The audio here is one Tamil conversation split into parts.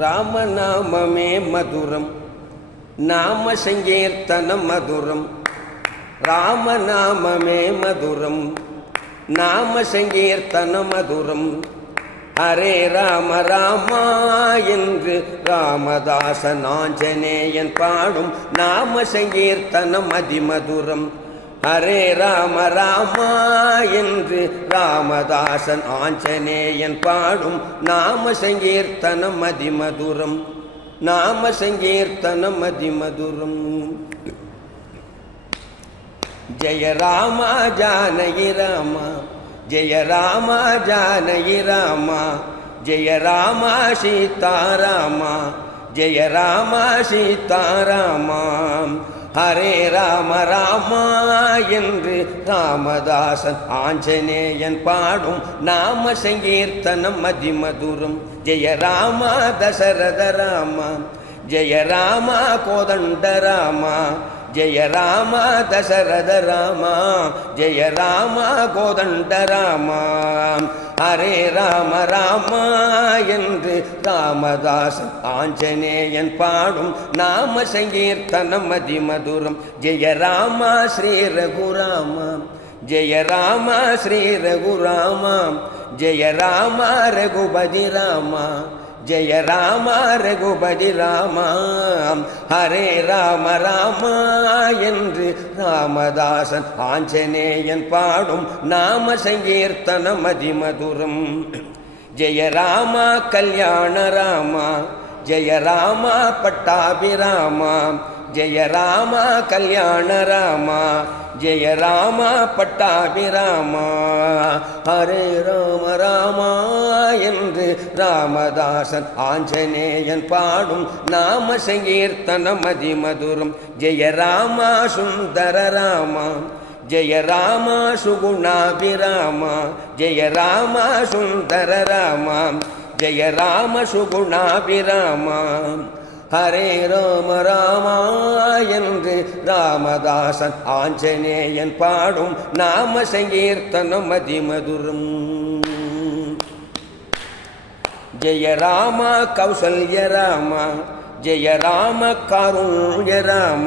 ராமநாமமே மதுரம். நாம சங்கீர்த்தனம் மதுரம். ராமநாமமே மதுரம். நாம சங்கீர்த்தனம் மதுரம். ஹரே ராம ராமா என்று ராமதாசன் பாடும் நாம சங்கீர்த்தனம் அதிமதுரம். ஹரே ராம ராமா என்று ராமதாசன் ஆஞ்சநேயன் பாடும் நாம சங்கீர்த்தனம் அதிமதுரம் நாம சங்கீர்த்தனம் அதிமதுரம் ஜெய ராமா ஜானகி ராமா ஜெய ராமா ஜானகி ராமா ஜெய ராமா சீதாராமா ஜெய ராமா சீதாராமா ஹரே ராம ராமா என்று ராமதாசன் ஆஞ்சநேயன் பாடும் நாம சங்கீர்த்தனம் மதிமதுரம். ஜெய ராமா தசரத ராமா ஜெய ராமா கோதண்ட ராமா ஜெய ராம தசரத ராமா ஜெய ராம கோதண்ட ராமா. ஹரே ராம ராமா என்று ராமதாசன் ஆஞ்சநேயன் பாடும் நாம சங்கீர்த்தனம் அதிமதுரம். ஜெய ராம ஸ்ரீ ரகுராம. ஜெய ராம ஸ்ரீ ரகுராம. ஜெய ராம ரகுபதி ராமா. ஜெய ராம ரகுபதி ராமாம் ஹரே ராம ராமா என்று ராமதாசன் ஆஞ்சநேயன் பாடும் நாம சங்கீர்த்தனம் அதிமதுரம். ஜெய ராமா கல்யாண ராமா ஜெய ராம பட்டாபிராம ஜெய ராமா கல்யாண ராமா ஜெய ராம பட்டாபிராம ஹரே ராம ராமா. ராமதாசன் ஆஞ்சநேயன் பாடும் நாம சங்கீர்த்தனம் அதிமதுரம் ஜெய ராமா சுந்தர ராமா ஜெய ராமா சுகுணாபிராமா ஜெய ராமா சுந்தர ராமா ஜெய ராம சுகுணாபிராமா. ஹரே ராம ராமா என்று ராமதாசன் ஆஞ்சநேயன் பாடும் நாம சங்கீர்த்தனம் அதிமதுரம் ஜெய ராம கௌசல்ய ராம ஜெய ராம காருண்ய ராம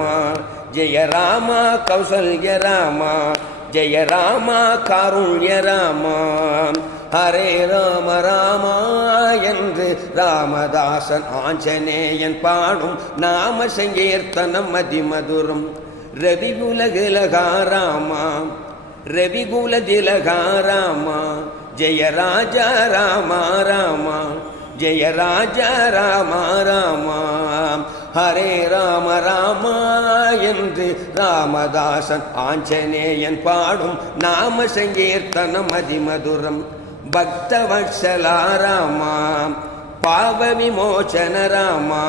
ஜெய ராம கௌசல்ய ராம ஜெய ராம காருண்ய ராம. ஹரே ராம ராமா என்று ராமதாசன் ஆஞ்சநேயன் பாடும் நாம சங்கீர்த்தனம் அதிமதுரம் ரவிகுல திலகா ரவிகுல திலகாராமா ஜெய ராஜா ராமா ராமா ஜெய ராஜா ராமா ராமா ஹரே ராம ராமா என்று ராமதாசன் ஆஞ்சநேயன் பாடும் நாம சங்கீர்த்தனம் அதிமதுரம் பக்தவத்சலா ராமா பாவ விமோச்சன ராமா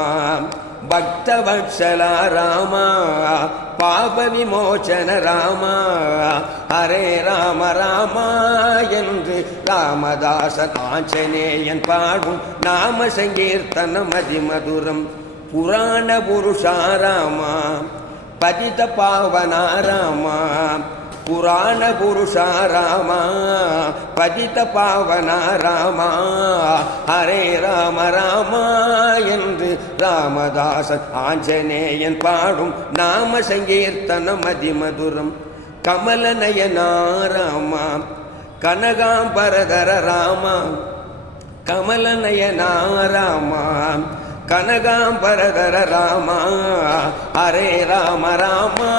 பக்தவத்சல ராமா பாப விமோச்சன ராமா ஹரே ராம ராமா என்று ராமதாசன் ஆஞ்சநேயன் பாடும் நாம சங்கீர்த்தனம் அதிமதுரம் புராண புருஷா ராமா பதித பாவனா ராமா புராண புருஷா ராமா பதித பாவனா ராமா ஹரே ராம ராமா என்று ராமதாசன் ஆஞ்சநேயன் பாடும் நாம சங்கீர்த்தனம் அதிமதுரம் கமலநயனாராமா கனகாம்பரதர ராமா கமலநயனாராமா கனகாம்பரதர ராமா அரே ராம ராமா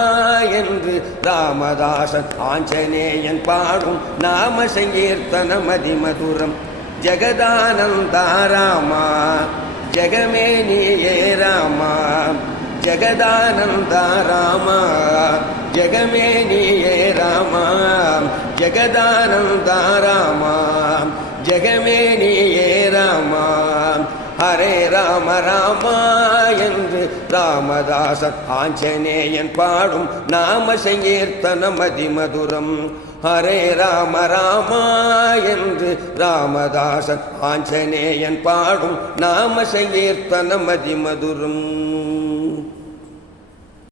என்று ராமதாசன் ஆஞ்சநேயன் பாடும் நாம சங்கீர்த்தனம் அதிமதுரம் ஜெகதானந்தா ராமா ஜெகமே நீயே ராமா? ஜெகதானந்தா ராமா? ஜெகமே நீயே ராமா? ஜெகதானந்தா ராமா? ஜெகமே நீயே ராமா? ஹரே ராம ராமா. என்று ராமதாசன் ஆஞ்சநேயன் பாடும் நாம சங்கீர்த்தனம் அதிமதுரம். ஹரே ராம ராமா என்று ராமதாசன் ஆஞ்சநேயன் பாடும் நாம சங்கீர்த்தனம் அதிமதுரம்.